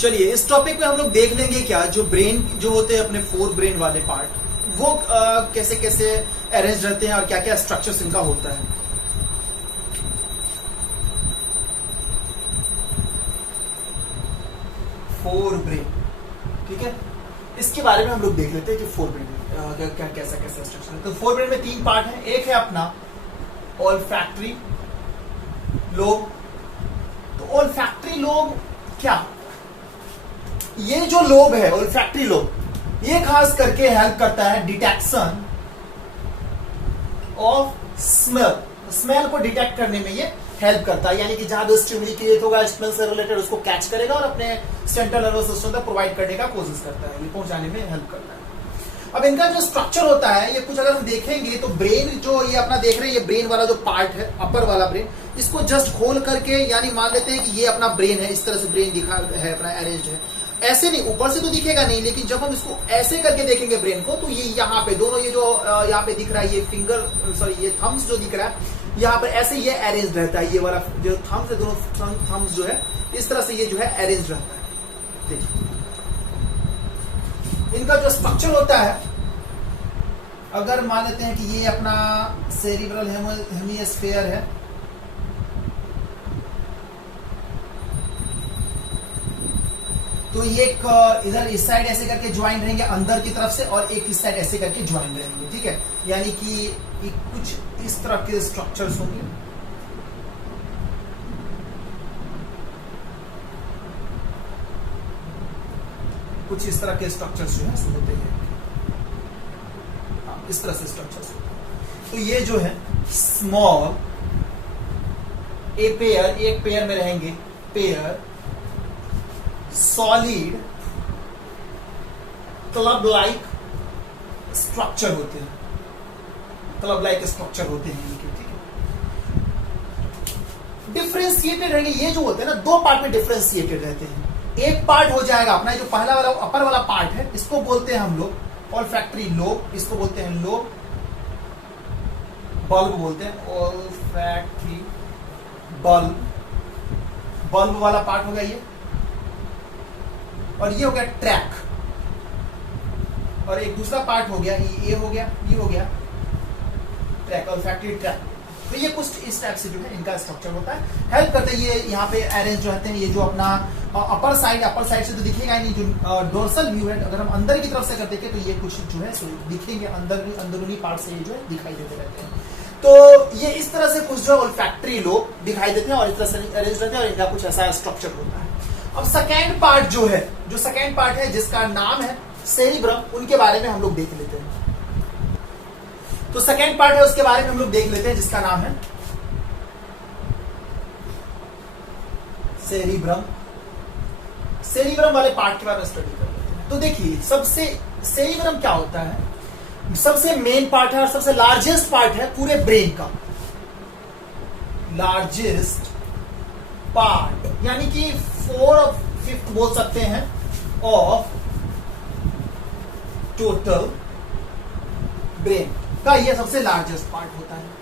चलिए इस टॉपिक में हम लोग देख लेंगे क्या, जो ब्रेन जो होते हैं अपने फोर ब्रेन वाले पार्ट, वो कैसे कैसे अरेंज रहते हैं और क्या क्या स्ट्रक्चर्स इनका होता है। फोर ब्रेन, ठीक है, इसके बारे में हम लोग देख लेते हैं कि फोर ब्रेन क्या कैसा कैसा स्ट्रक्चर है। तो फोर ब्रेन में तीन पार्ट हैं। एक है अपना ऑल्फैक्टरी लोब। तो ऑल्फैक्टरी लोब क्या, ये जो लोब है ऑल्फैक्टरी लोब, ये खास करके हेल्प करता है डिटेक्शन ऑफ स्मेल। स्मेल को डिटेक्ट करने में ये हेल्प करता है, यानी कि जहां भी स्टिमुली क्रिएट होगा स्मेल से रिलेटेड उसको कैच करेगा और अपने सेंट्रल नर्वस सिस्टम तक प्रोवाइड करने का कोशिश करता है, ये पहुंचाने में हेल्प करता है। अब इनका जो स्ट्रक्चर होता है ये कुछ अगर हम देखेंगे तो ब्रेन जो ये अपना देख रहे हैं, ये ब्रेन वाला जो पार्ट है अपर वाला ब्रेन, इसको जस्ट खोल करके यानी मान लेते हैं कि ये अपना ब्रेन है, इस तरह से ब्रेन दिखा है अपना अरेंज्ड है। ऐसे नहीं, ऊपर से तो दिखेगा नहीं, लेकिन जब हम इसको ऐसे करके देखेंगे ब्रेन को तो ये यहाँ पे दोनों ये जो यहाँ पे दिख रहा है, ये फिंगर सॉरी ये थम्स जो दिख रहा है यहाँ पर ऐसे ये अरेंज रहता है, ये वाला जो थम्स है दोनों थम्स जो है इस तरह से ये जो है अरेंज रहता है। देखिए इनका जो स्ट्रक्चर होता है, अगर मान लेते हैं कि ये अपना सेरिब्रल हेमिस्फीयर है, तो ये एक इधर इस साइड ऐसे करके ज्वाइन रहेंगे अंदर की तरफ से और एक इस साइड ऐसे करके ज्वाइन रहेंगे, ठीक है, यानी कि कुछ इस तरह के स्ट्रक्चर्स होंगे। कुछ इस तरह के स्ट्रक्चर्स जो है होते हैं, इस तरह से स्ट्रक्चर्स होते हैं। तो ये जो है स्मॉल ए पेयर, एक पेयर में रहेंगे pair solid club like structure होते हैं, क्लब लाइक स्ट्रक्चर होते हैं इनके, ठीक है। डिफरेंशिएटेड रहेंगे, ये जो होते हैं ना दो पार्ट में डिफरेंशिएटेड रहते हैं। एक पार्ट हो जाएगा अपना जो पहला वाला अपर वाला पार्ट है, इसको बोलते हैं हम लोग ऑल्फैक्टरी लोब, इसको बोलते हैं लोब, बल्ब बोलते हैं ऑल्फैक्टरी बल्ब, बल्ब वाला पार्ट होगा ये, और ये हो गया ट्रैक, और एक दूसरा पार्ट हो गया ये हो गया, ये हो गया ट्रैक, ऑल्फैक्टरी ट्रैक। तो ये कुछ इस टाइप से जो है इनका स्ट्रक्चर होता है, हेल्प करते हैं। ये यहाँ पे अरेंज रहते हैं, ये जो अपना अपर साइड से तो दिखेगा नहीं, जो डोर्सल व्यू है अगर हम अंदर की तरफ से कर देखें तो ये कुछ जो है दिखेंगे अंदरूनी पार्ट से ये जो है दिखाई देते रहते हैं। तो ये इस तरह से कुछ जो ऑल्फैक्टरी लोब दिखाई देते हैं और इस तरह से अरेंज रहते हैं और इनका कुछ ऐसा स्ट्रक्चर होता है। अब सेकेंड पार्ट जो है, जो सेकेंड पार्ट है जिसका नाम है सेरिब्रम, उनके बारे में हम लोग देख लेते हैं। तो सेकेंड पार्ट है उसके बारे में हम लोग देख लेते हैं जिसका नाम है सेरिब्रम। सेरिब्रम वाले पार्ट के बारे में स्टडी कर लेते हैं। तो देखिए सबसे सेरिब्रम क्या होता है, सबसे मेन पार्ट है और सबसे लार्जेस्ट पार्ट है पूरे ब्रेन का, लार्जेस्ट पार्ट, यानी कि 4/5 बोल सकते हैं ऑफ टोटल ब्रेन का ये सबसे लार्जेस्ट पार्ट होता है।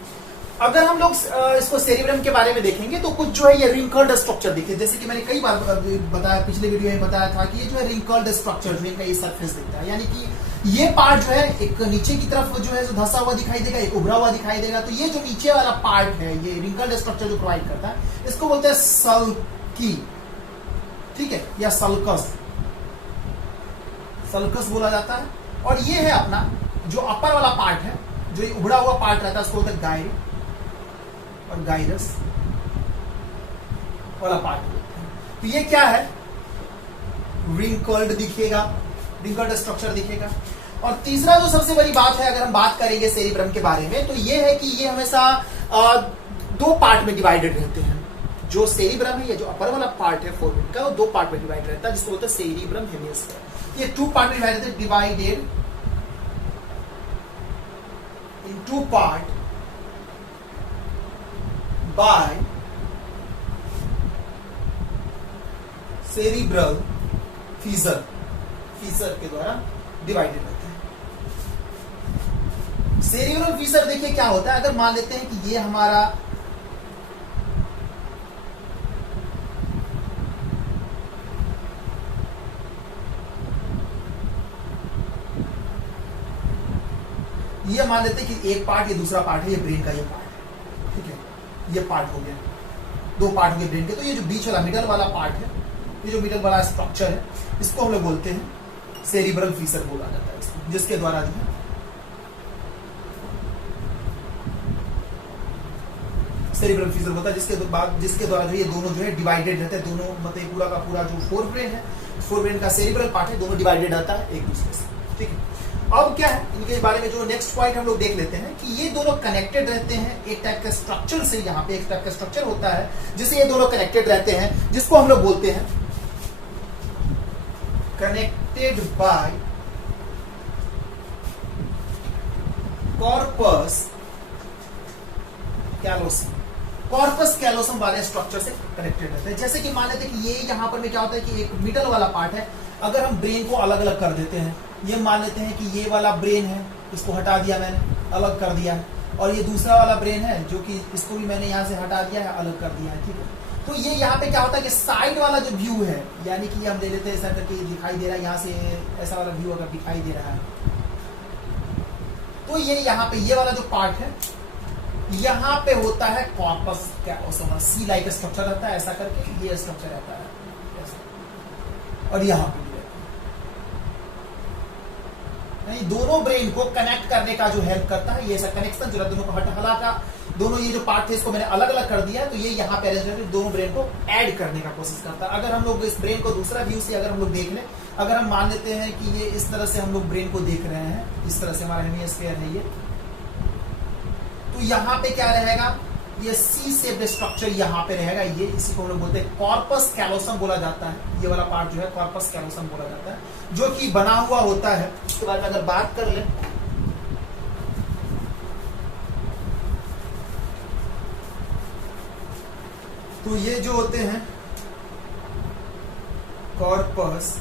अगर हम लोग इसको सेरिब्रम के बारे में देखेंगे तो कुछ जो है ये रिंकल्ड स्ट्रक्चर दिखे, जैसे कि मैंने कई बार बताया, पिछले वीडियो में बताया था कि ये जो है रिंकल्ड स्ट्रक्चर जो इनका ये सरफेस दिखता है, यानी कि ये पार्ट जो है एक नीचे की तरफ जो है धंसा हुआ दिखाई देगा, एक उभरा हुआ दिखाई देगा। तो ये जो नीचे वाला पार्ट है, ये रिंकल्ड स्ट्रक्चर जो प्रोवाइड करता है, इसको बोलते हैं सल्की, ठीक है, या सल्कस, सल्कस बोला जाता है। और ये है अपना जो अपर वाला पार्ट है, जो ये उभरा हुआ पार्ट रहता है, उसको बोलते हैं गाइर और गाइरस वाला पार्ट बोलते हैं। तो ये क्या है, रिंकल्ड दिखेगा, रिंकल्ड स्ट्रक्चर दिखेगा। और तीसरा जो सबसे बड़ी बात है अगर हम बात करेंगे सेरिब्रम के बारे में, तो ये है कि ये हमेशा दो पार्ट में डिवाइडेड रहते हैं। जो सेरिब्रम है, ये जो अपर वाला पार्ट है फोरब्रेन का, वो दो पार्ट में डिवाइड रहता है, जिसको बोलते हैं सेरिब्रम हेमिस्फीयर। ये 2 पार्ट में divided in 2 part by cerebral fissure, Fisher के द्वारा डिवाइडेड रहता है। सेरिब्रल फीसर देखिए क्या होता है, अगर मान लेते हैं कि ये हमारा ये मान लेते हैं कि एक पार्ट, ये दूसरा पार्ट है, ये ब्रेन का ये पार्ट है, ठीक है, ये पार्ट हो गया, दो पार्ट हो गए ब्रेन के। तो ये जो बीच वाला मिडल वाला पार्ट है, ये जो मिडल वाला स्ट्रक्चर है, इसको हम लोग बोलते हैं सेरिब्रल फीसर बोला जाता है इसको, जिसके द्वारा जो है सेरिब्रल फीसर होता है, जिसके द्वारा जो ये दोनों जो है डिवाइडेड रहते हैं, दोनों मतलब पूरा का पूरा जो फोर ब्रेन है, फोर ब्रेन का सेरिब्रल पार्ट है, दोनों डिवाइडेड रहता है एक दूसरे से, ठीक है। अब क्या है इनके बारे में जो नेक्स्ट पॉइंट हम लोग देख लेते हैं कि ये दोनों कनेक्टेड रहते हैं एक टाइप का स्ट्रक्चर से, यहाँ पे एक टाइप का स्ट्रक्चर होता है जिससे ये दोनों कनेक्टेड रहते हैं, जिसको हम लोग बोलते हैं connected by corpus callosum. Corpus callosum वाले स्ट्रक्चर से कनेक्टेड रहते हैं। जैसे कि मान लेते हैं कि ये यहाँ पर में क्या होता है कि एक मिडल वाला पार्ट है, अगर हम ब्रेन को अलग अलग कर देते हैं, ये मान लेते हैं कि ये वाला ब्रेन है, इसको हटा दिया मैंने, अलग कर दिया है, और ये दूसरा वाला ब्रेन है जो कि इसको भी मैंने यहाँ से हटा दिया है, अलग कर दिया है, ठीक है। तो ये यहाँ पे क्या होता है कि साइड वाला जो व्यू है, यानी कि हम ले लेते हैं ऐसा करके दिखाई दे रहा है, यहाँ से ऐसा वाला व्यू अगर दिखाई दे रहा है, तो ये यहाँ पे ये वाला जो पार्ट है, यहाँ पे होता है कॉर्पस कैलोसम, सी लाइक स्ट्रक्चर रहता है, ऐसा करके ये स्ट्रक्चर रहता है ऐसा, और यहाँ पे दोनों ब्रेन को कनेक्ट करने का जो हेल्प करता है, ये ऐसा कनेक्शन जो है दोनों को हला का, दोनों ये जो पार्ट थे इसको मैंने अलग अलग कर दिया है, तो ये यहाँ पे दोनों ब्रेन को ऐड करने का कोशिश करता है। अगर हम लोग इस ब्रेन को दूसरा व्यू से अगर हम लोग देख लें, अगर हम मान लेते हैं कि ये इस तरह से हम लोग ब्रेन को देख रहे हैं, इस तरह से हमारा हेमिस्फीयर है ये, तो यहाँ पे क्या रहेगा, ये सी शेप्ड स्ट्रक्चर यहाँ पे रहेगा, ये इसी को हम लोग बोलते हैं कॉर्पस कैलोसम बोला जाता है। ये वाला पार्ट जो है कॉर्पस कैलोसम बोला जाता है, जो कि बना हुआ होता है। इसके बारे में अगर बात कर ले, तो ये जो होते हैं कॉर्पस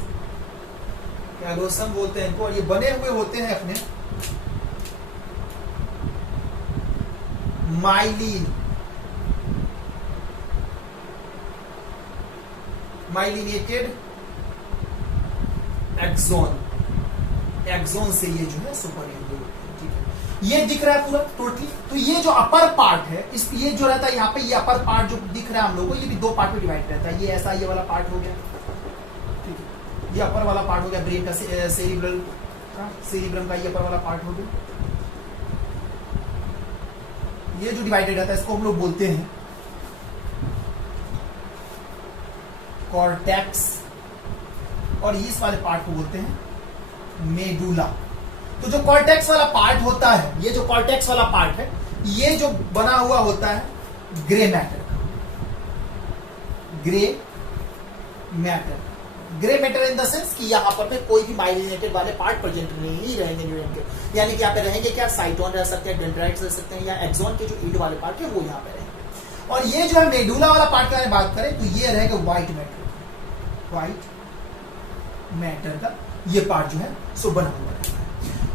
कैलोसम बोलते हैं इनको, और ये बने हुए होते हैं अपने माइलिनेटेड एक्सोन से ये जो है सुपर ठीक है। ये दिख रहा है पूरा टोटली। तो ये जो अपर पार्ट है, इस ये जो रहता है यहाँ पे, ये अपर पार्ट जो दिख रहा है हम लोगों को, ये भी दो पार्ट में डिवाइड रहता है। ये ऐसा ये वाला पार्ट हो गया, ठीक है, ये अपर वाला पार्ट हो गया ब्रेन का, सेरिब्रम का ये अपर वाला पार्ट हो गया। ये जो डिवाइडेड रहता है इसको हम लोग बोलते हैं कॉर्टेक्स, और इस वाले पार्ट को बोलते हैं मेडुला। तो जो कॉर्टेक्स वाला पार्ट होता है, ये जो कॉर्टेक्स वाला पार्ट है, ये जो बना हुआ होता है ग्रे मैटर का, grey matter in the sense कि यहाँ पर में कोई भी माइलिनेटेड वाले पार्ट प्रेजेंट नहीं रहेंगे न्यूरॉन के, यानी कि यहाँ पे रहेंगे क्या, साइटोन रह सकते हैं, डेंड्राइट्स रह सकते हैं, या एक्सोन के जो ईड वाले पार्ट है वो यहाँ पे रहेंगे। और ये जो है मेडुला वाला पार्ट का बात करें तो ये रहेगा व्हाइट मैटर का ये पार्ट जो है सो बना हुआ है।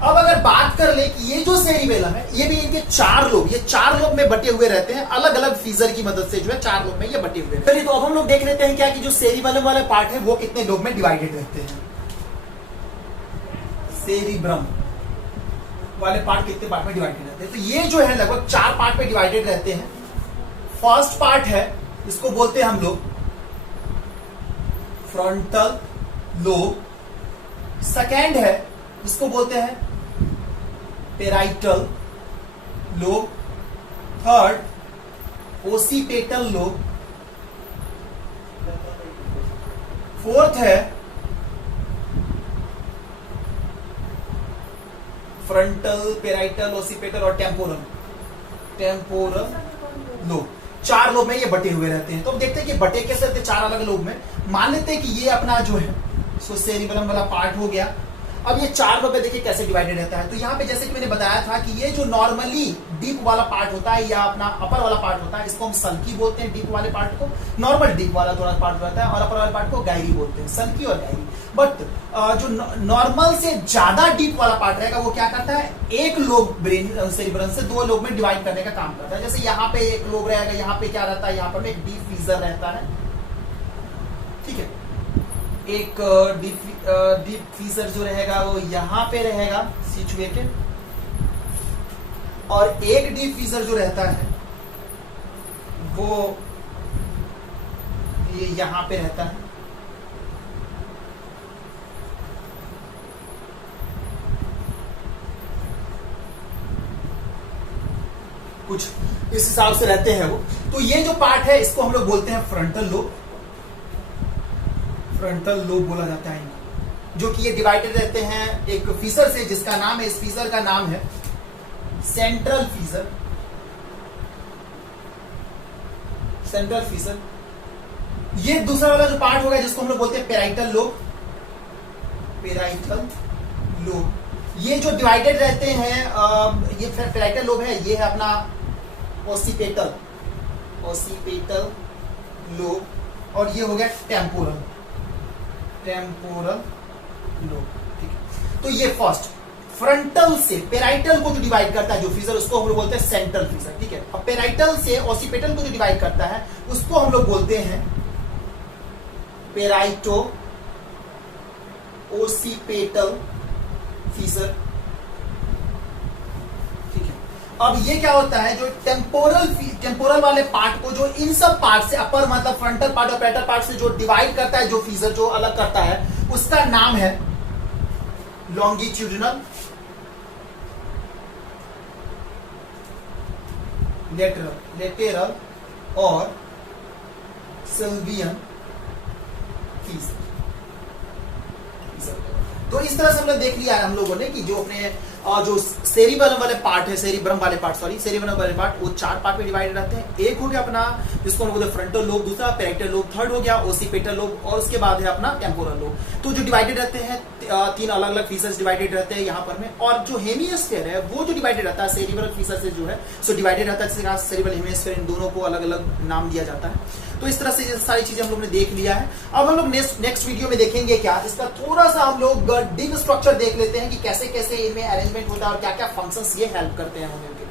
अब अगर बात कर ले कि ये जो सेरिबेलम है, ये भी इनके चार लोब, ये चार लोब में बटे हुए रहते हैं, अलग अलग फीजर की मदद से जो है चार लोब में ये बटे हुए। चलिए तो अब हम लोग देख लेते हैं क्या कि जो सेरिबेलम वाले पार्ट है वो कितने लोब में डिवाइडेड रहते हैं। सेरिब्रम वाले पार्ट कितने पार्ट में डिवाइडेड रहते हैं, तो ये जो है लगभग चार पार्ट में डिवाइडेड रहते हैं। फर्स्ट पार्ट है, इसको बोलते हैं हम लोग फ्रंटल लोब। सेकेंड है, इसको बोलते हैं parietal lobe. Third occipital lobe. Fourth है फ्रंटल, पेराइटल, ओसिपेटल और टेम्पोरल लोब। चार लोब में ये बटे हुए रहते हैं। तो हम देखते हैं कि बटे कैसे रहते हैं चार अलग लोब में। मान लेते हैं कि ये अपना जो है सो सेरिबेलम वाला पार्ट हो गया। अब ये चार लोब में देखिए कैसे डिवाइडेड रहता है। तो यहाँ पे जैसे कि मैंने बताया था कि ये जो नॉर्मली डीप वाला पार्ट होता है या अपना अपर वाला पार्ट होता है, इसको हम सल्की बोलते हैं। डीप वाले पार्ट को नॉर्मल डीप वाला थोड़ा पार्ट रहता है, और अपर वाले पार्ट को गायरी बोलते हैं, सल्की और गायरी। बट जो नॉर्मल से ज्यादा डीप वाला पार्ट रहेगा वो क्या करता है, एक लोब ब्रेन सेरिब्रम से दो लोब में डिवाइड करने का काम करता है। जैसे यहाँ पे एक लोब रहेगा, यहाँ पे क्या रहता है, यहाँ पर एक डीप फीजर रहता है, ठीक है। एक डीप फीजर जो रहेगा वो यहाँ पे रहेगा सिचुएटेड, और एक डीप फीसर जो रहता है वो ये यहां पे रहता है। कुछ इस हिसाब से रहते हैं वो। तो ये जो पार्ट है इसको हम लोग बोलते हैं फ्रंटल लोब। फ्रंटल लोब बोला जाता है इनको, जो कि ये डिवाइडेड रहते हैं एक फीसर से, जिसका नाम है, इस फीसर का नाम है सेंट्रल फीसर। Central Fisher. ये दूसरा वाला जो पार्ट होगा जिसको हम लोग बोलते हैं पेराइटल लोब। पेराइटल लोब ये जो डिवाइडेड रहते हैं, ये पेराइटल लोब है, ये है अपना ओसिपेटल लोब, और ये हो गया टेम्पोरल लोब। ठीक है, तो ये फर्स्ट फ्रंटल से पेराइटल को जो डिवाइड करता है जो फीसर, उसको हम लोग बोलते हैं सेंट्रल फीसर। ठीक है, अब पेराइटल से ओसिपेटल को जो डिवाइड करता है उसको हम लोग बोलते हैं पेराइटो ओसिपेटल फीसर। ठीक है, अब ये क्या होता है, जो टेम्पोरल वाले पार्ट को, जो इन सब पार्ट से, अपर मतलब फ्रंटल पार्ट और पेराइटल पार्ट से जो डिवाइड करता है, जो फीसर जो अलग करता है, उसका नाम है लॉन्गिट्यूडिनल, लेटेरल और सिल्वियन फीसर। तो इस तरह से हम लोग देख लिया है हम लोगों ने कि जो अपने जो सेरिबेलम वाले पार्ट है, सेरिब्रम वाले पार्ट, वो 4 पार्ट में डिवाइडेड रहते हैं। एक हो गया अपना जिसको हम बोलते हैं फ्रंटल लोब, दूसरा पेराइटल लोब, थर्ड हो गया ओसिपेटल लोब, और उसके बाद है अपना टेम्पोरल लोब। तो जो डिवाइडेड रहते हैं 3 अलग अलग फीसर्स डिवाइडेड रहते हैं यहाँ पर में, और जो हेमिस्फीयर है वो जो डिवाइडेड रहता है सेरिब्रल फीसर से जो है सो डिवाइडेड रहता है, जिससे कहा सेरिब्रल हेमिस्फीयर, इन दोनों को अलग अलग नाम दिया जाता है। तो इस तरह से ये सारी चीजें हम लोग ने देख लिया है। अब हम लोग नेक्स्ट वीडियो में देखेंगे क्या, इसका थोड़ा सा हम लोग डीप स्ट्रक्चर देख लेते हैं कि कैसे कैसे इनमें अरेंजमेंट होता है और क्या क्या फंक्शंस ये हेल्प करते हैं हमें।